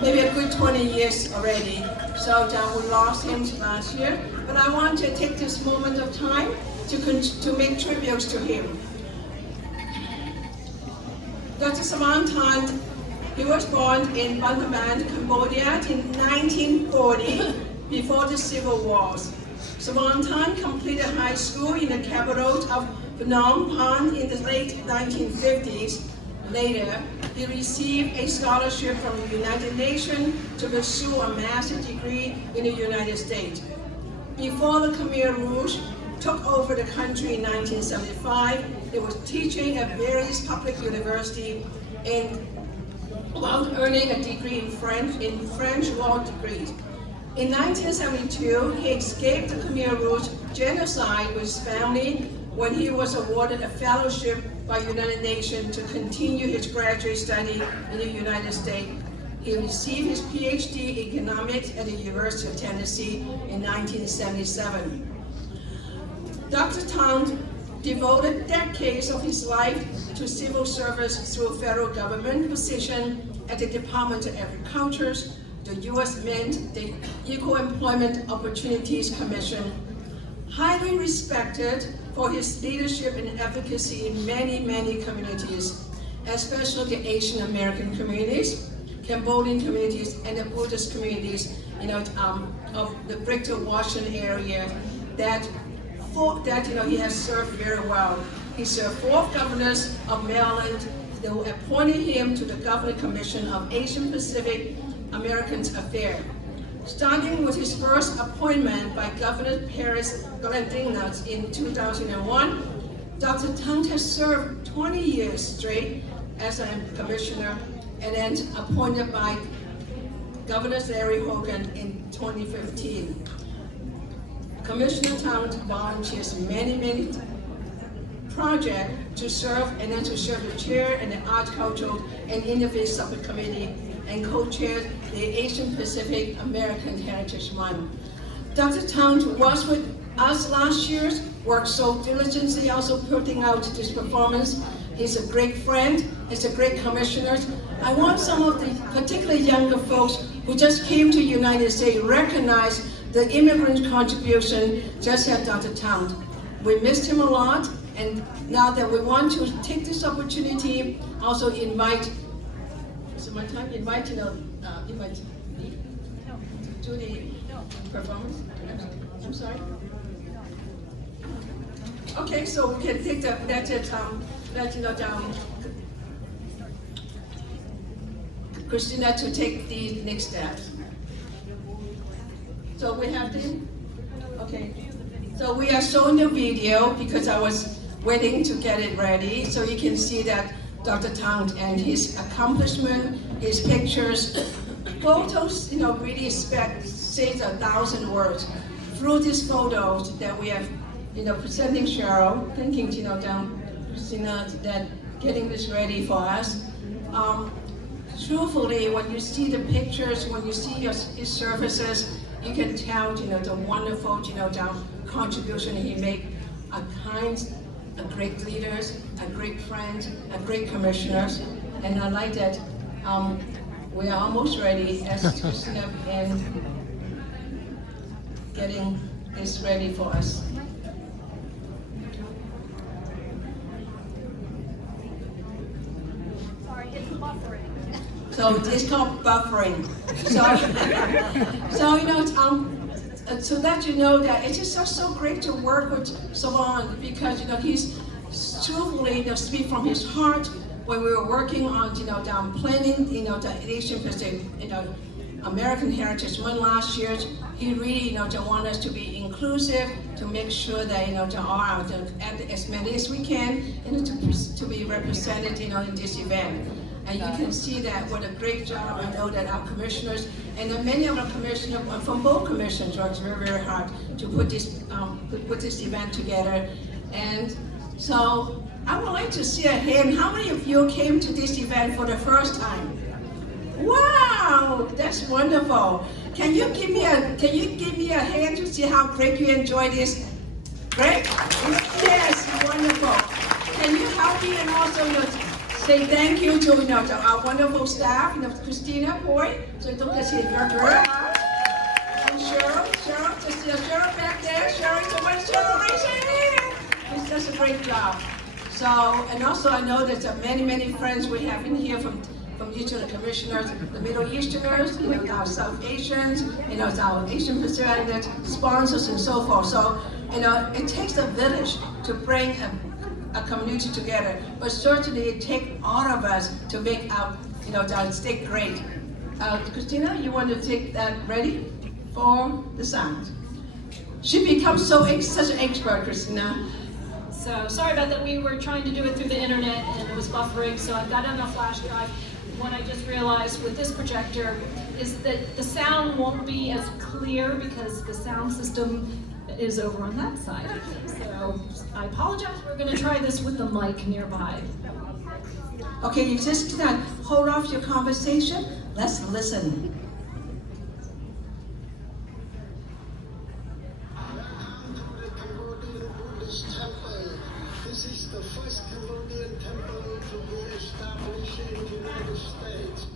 maybe a good 20 years already. So we lost him last year. But I want to take this moment of time to make tributes to him. Dr. Savantant, he was born in Phnom Penh, Cambodia in 1940, before the civil wars. Savantant completed high school in the capital of Phnom Penh in the late 1950s. Later, he received a scholarship from the United Nations to pursue a master's degree in the United States. Before the Khmer Rouge took over the country in 1975, he was teaching at various public universities while earning a degree in French law degrees. In 1972, he escaped the Khmer Rouge genocide with his family when he was awarded a fellowship by United Nations to continue his graduate study in the United States. He received his PhD in economics at the University of Tennessee in 1977. Dr. Tant devoted decades of his life to civil service through federal government position at the Department of Agriculture, the U.S. Mint, the Equal Employment Opportunities Commission. Highly respected for his leadership and advocacy in many, many communities, especially the Asian American communities, Cambodian communities, and the Buddhist communities, of the Bricktown, Washington area that he has served very well. He served 4 governors of Maryland who appointed him to the Governing Commission of Asian Pacific American Affairs. Starting with his first appointment by Governor Paris Glendinas in 2001, Dr. Tant has served 20 years straight as a commissioner and then appointed by Governor Larry Hogan in 2015. Commissioner Tant volunteers many projects to serve the chair and the Art, Cultural, and Innovation Subcommittee and co-chairs the Asian Pacific American Heritage Month. Dr. Tant was with us last year, worked so diligently also putting out this performance. He's a great friend, he's a great commissioner. I want some of the particularly younger folks who just came to the United States recognize the immigrant contribution just like Dr. Tant. We missed him a lot, and now that we want to take this opportunity, also invite, is it my time? Invite me to the performance. I'm sorry. Okay, so we can take Christina to take the next steps. So we have them? Okay. So we are showing the video because I was waiting to get it ready. So you can see that Dr. Tant and his accomplishment, his pictures, photos, really says 1,000 words. Through these photos that we have, presenting Cheryl, thanking, Christina, that getting this ready for us. Truthfully, when you see the pictures, when you see his services, you can tell, the wonderful, contribution he made. A great leaders, a great friend, a great commissioners, and I like that we are almost ready as to step in getting this ready for us. Sorry, it's buffering. So it's called buffering. So that you know that it's just so great to work with Savan because he's truthfully speak from his heart. When we were working on planning the Asian Pacific American Heritage Month last year, he really want us to be inclusive, to make sure that all as many as we can to be represented in this event. And you can see that what a great job. I know that our commissioners and many of our commissioners from both commissions worked very hard to put this event together. And so I would like to see a hand. How many of you came to this event for the first time? Wow, that's wonderful. Can you give me a hand to see how great you enjoy this? Great? Yes, wonderful. Can you help me and also say thank you to our wonderful staff, Christina Boyd, so don't get your girl. And Cheryl, just Cheryl back there, Cheryl, so much celebration. She does a great job. So, and also I know there's many friends we have in here from each of the commissioners, the Middle Easterners, our South Asians, our Asian Pacific sponsors and so forth. So, it takes a village to bring a community together, but certainly it takes all of us to make our, our state great. Christina, you want to take that ready for the sound? She becomes such an expert, Christina. So sorry about that. We were trying to do it through the internet and it was buffering, so I've got it on a flash drive. What I just realized with this projector is that the sound won't be as clear because the sound system is over on that side. So I apologize. We're going to try this with the mic nearby. Okay, you just hold off your conversation. Let's listen. This is the first Cambodian temple to be established in the United States.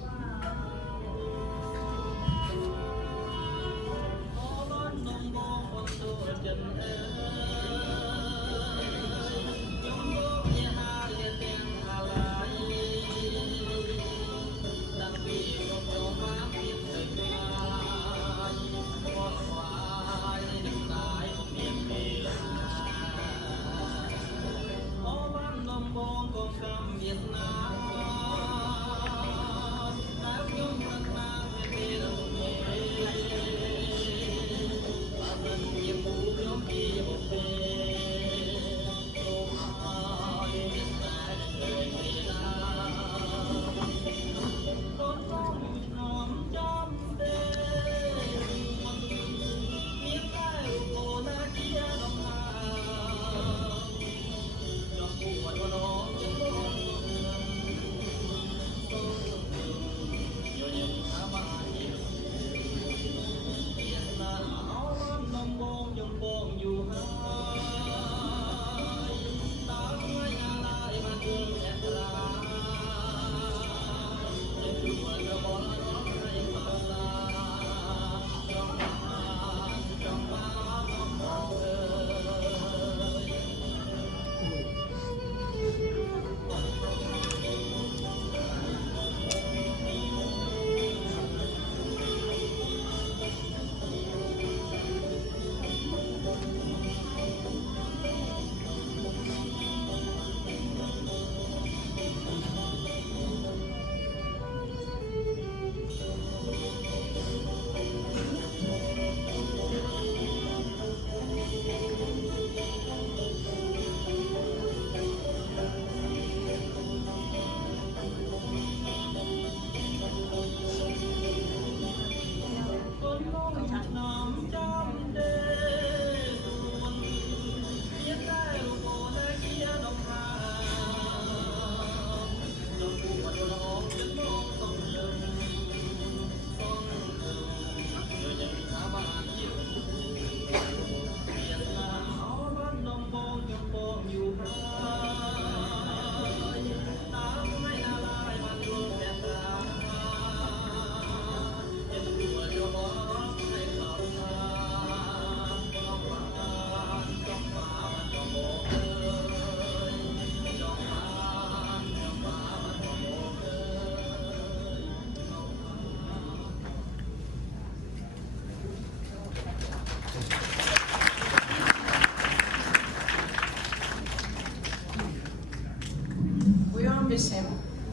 Miss him.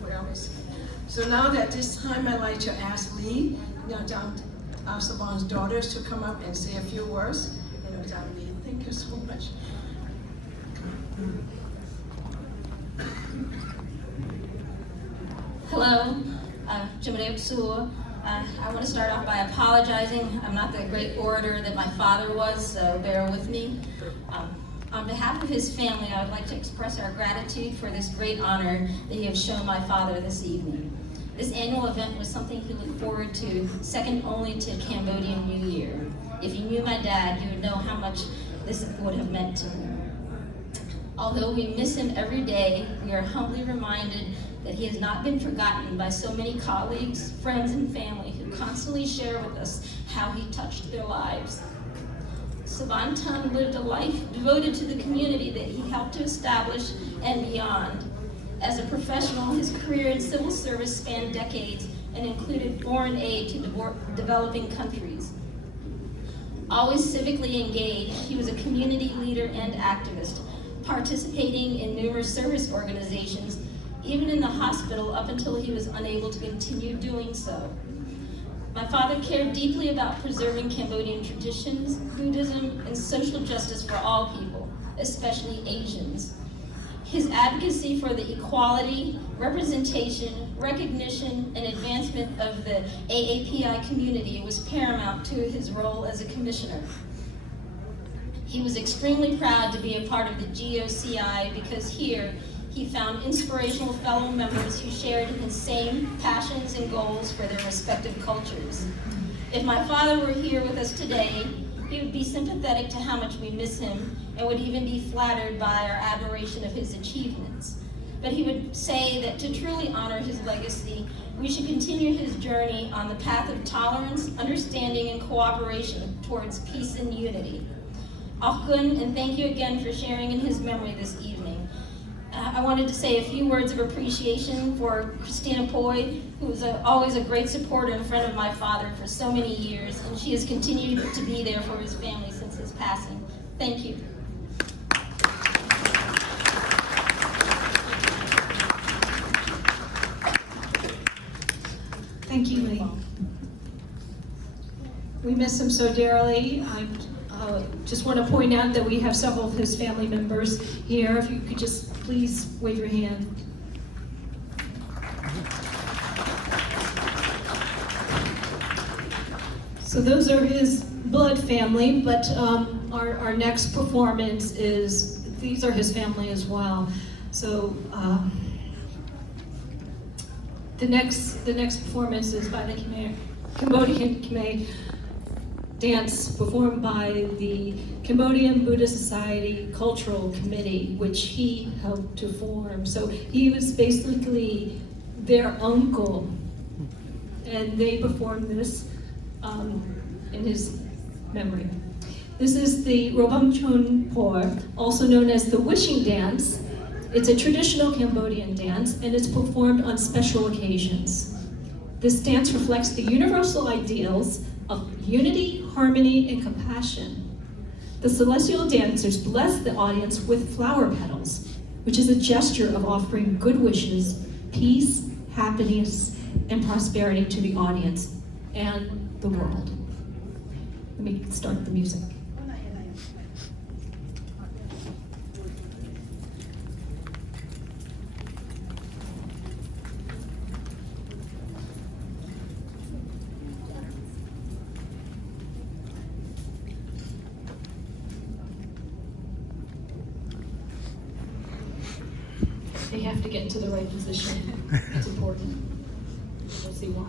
We all miss him. So now at this time, I'd like to ask Lee, our Savon's daughters, to come up and say a few words. Lee, thank you so much. Hello, I want to start off by apologizing. I'm not the great orator that my father was, so bear with me. On behalf of his family, I would like to express our gratitude for this great honor that you have shown my father this evening. This annual event was something he looked forward to, second only to Cambodian New Year. If you knew my dad, you would know how much this would have meant to him. Although we miss him every day, we are humbly reminded that he has not been forgotten by so many colleagues, friends, and family who constantly share with us how he touched their lives. Savantan lived a life devoted to the community that he helped to establish and beyond. As a professional, his career in civil service spanned decades and included foreign aid to developing countries. Always civically engaged, he was a community leader and activist, participating in numerous service organizations, even in the hospital up until he was unable to continue doing so. My father cared deeply about preserving Cambodian traditions, Buddhism, and social justice for all people, especially Asians. His advocacy for the equality, representation, recognition, and advancement of the AAPI community was paramount to his role as a commissioner. He was extremely proud to be a part of the GOCI because here he found inspirational fellow members who shared his same passions and goals for their respective cultures. If my father were here with us today, he would be sympathetic to how much we miss him and would even be flattered by our admiration of his achievements. But he would say that to truly honor his legacy, we should continue his journey on the path of tolerance, understanding, and cooperation towards peace and unity. Ahkun, and thank you again for sharing in his memory this evening. I wanted to say a few words of appreciation for Christina Poi, who was always a great supporter and friend of my father for so many years, and she has continued to be there for his family since his passing. Thank you. Thank you, Lee. We miss him so dearly. I just want to point out that we have several of his family members here. If you could just please wave your hand. So those are his blood family, but our next performance these are his family as well. So the next performance is by the Cambodian Khmer dance performed by the Cambodian Buddhist Society Cultural Committee, which he helped to form. So he was basically their uncle, and they performed this in his memory. This is the Robam Chon Por, also known as the wishing dance. It's a traditional Cambodian dance, and it's performed on special occasions. This dance reflects the universal ideals of unity, harmony, and compassion. The celestial dancers bless the audience with flower petals, which is a gesture of offering good wishes, peace, happiness, and prosperity to the audience and the world. Let me start the music. They have to get into the right position. It's important. We'll see why.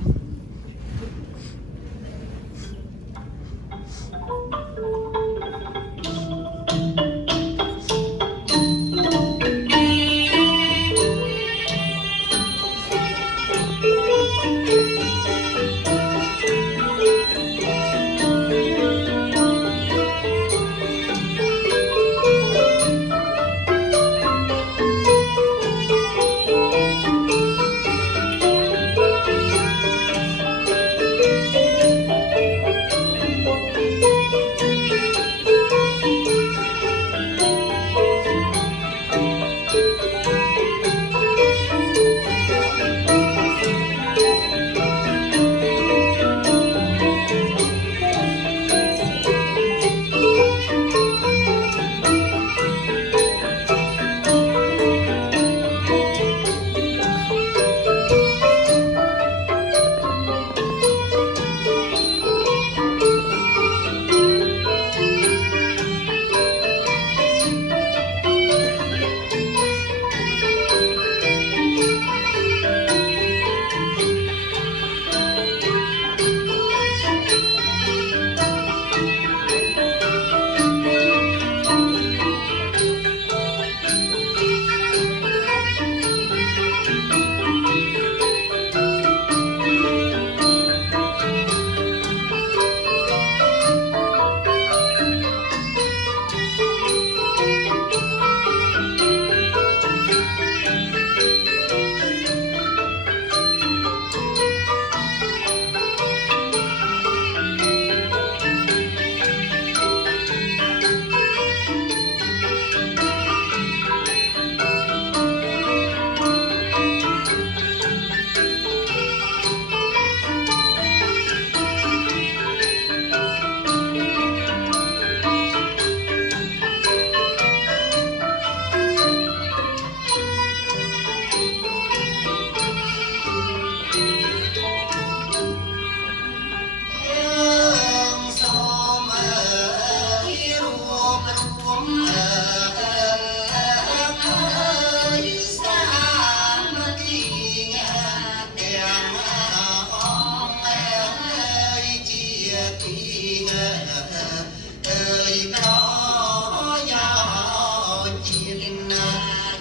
ơi có gió chiên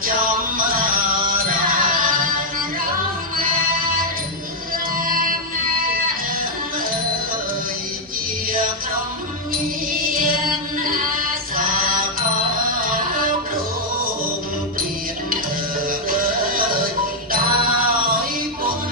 trong ra ơi chia không nhiên xa có rung tiền ơi đói quân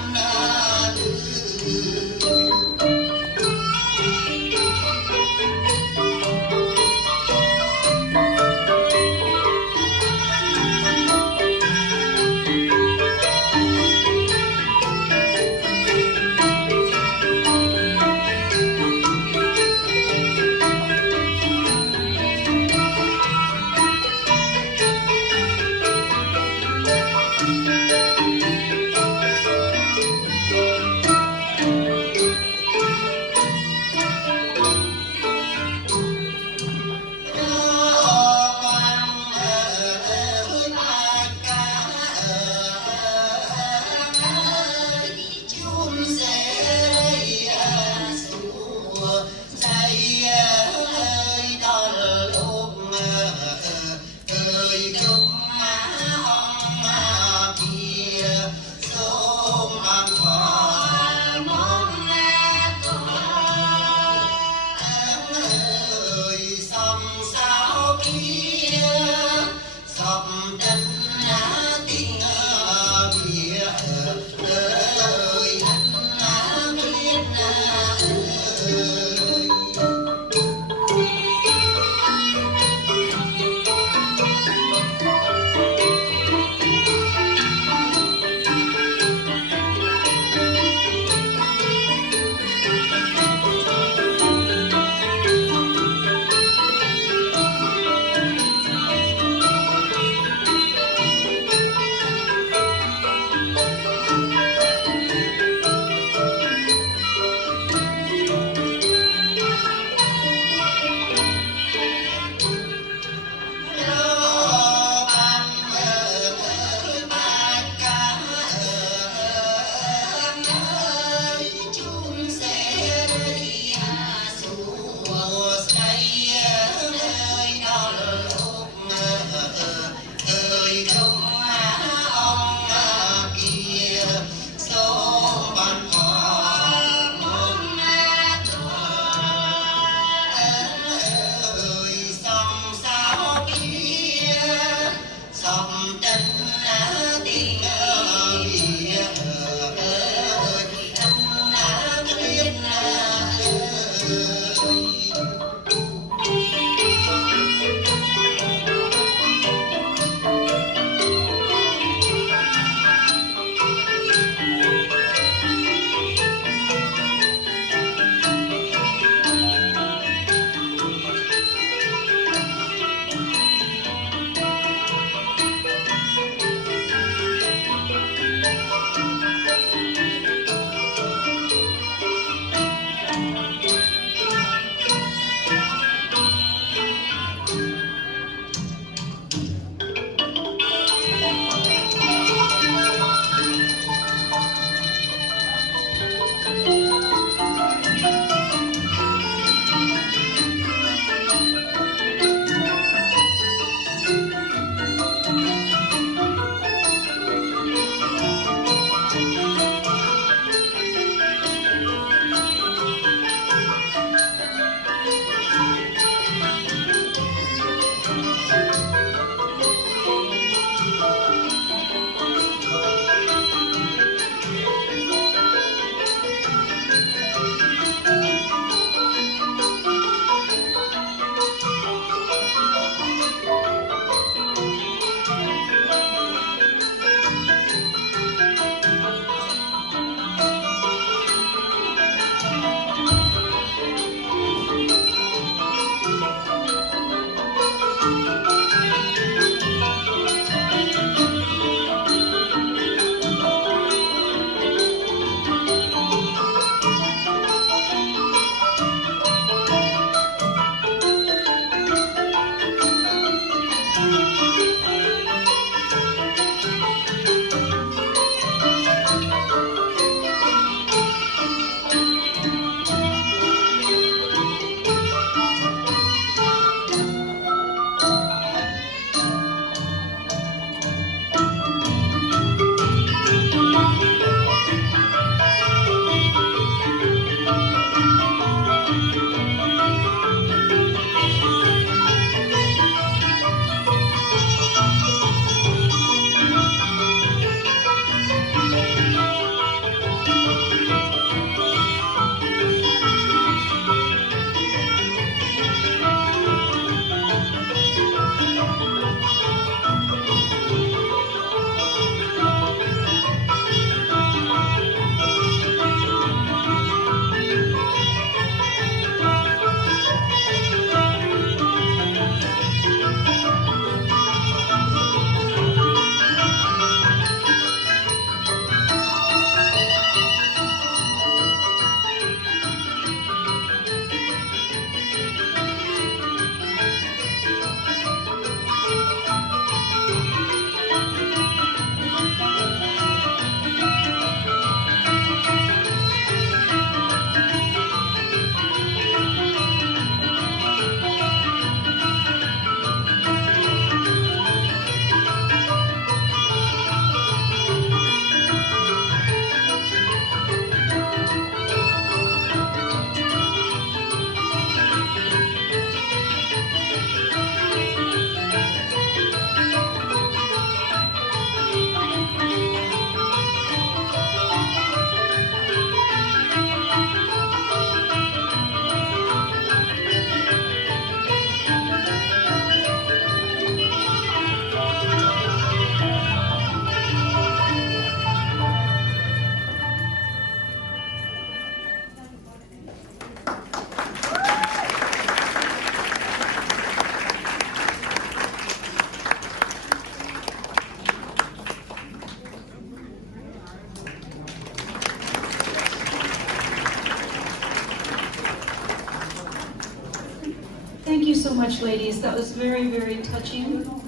so much, ladies. That was very, very touching,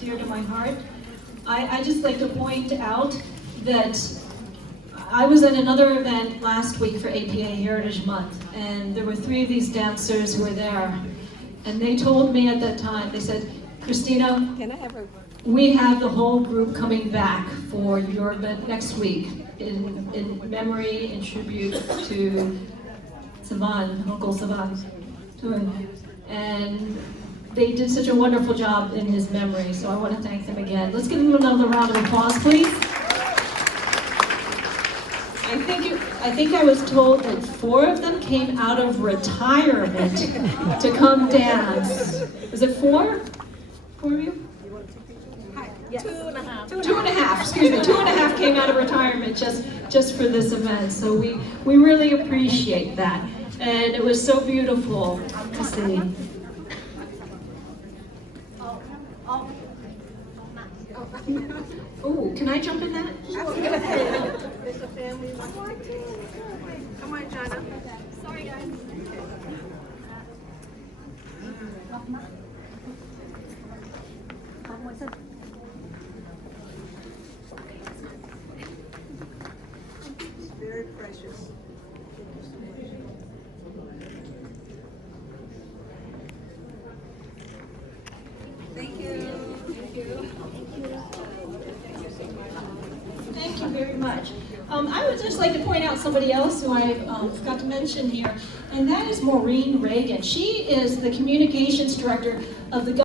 dear to my heart. I just like to point out that I was at another event last week for APA Heritage Month, and there were 3 of these dancers who were there. And they told me at that time, they said, Christina, we have the whole group coming back for your event next week in memory and tribute to Savan, Uncle Savan. And they did such a wonderful job in his memory, so I want to thank them again. Let's give them another round of applause, please. I think I was told that 4 of them came out of retirement to come dance. Is it 4? 4 of you? Yes. 2.5. 2.5, excuse me, 2.5 came out of retirement just for this event. So we really appreciate that. And it was so beautiful to see. Oh, can I jump in that? There's a family watching. Come on, Jana. Sorry, guys. It's very precious. Thank you. Thank you very much. I would just like to point out somebody else who I forgot to mention here, and that is Maureen Reagan. She is the communications director of the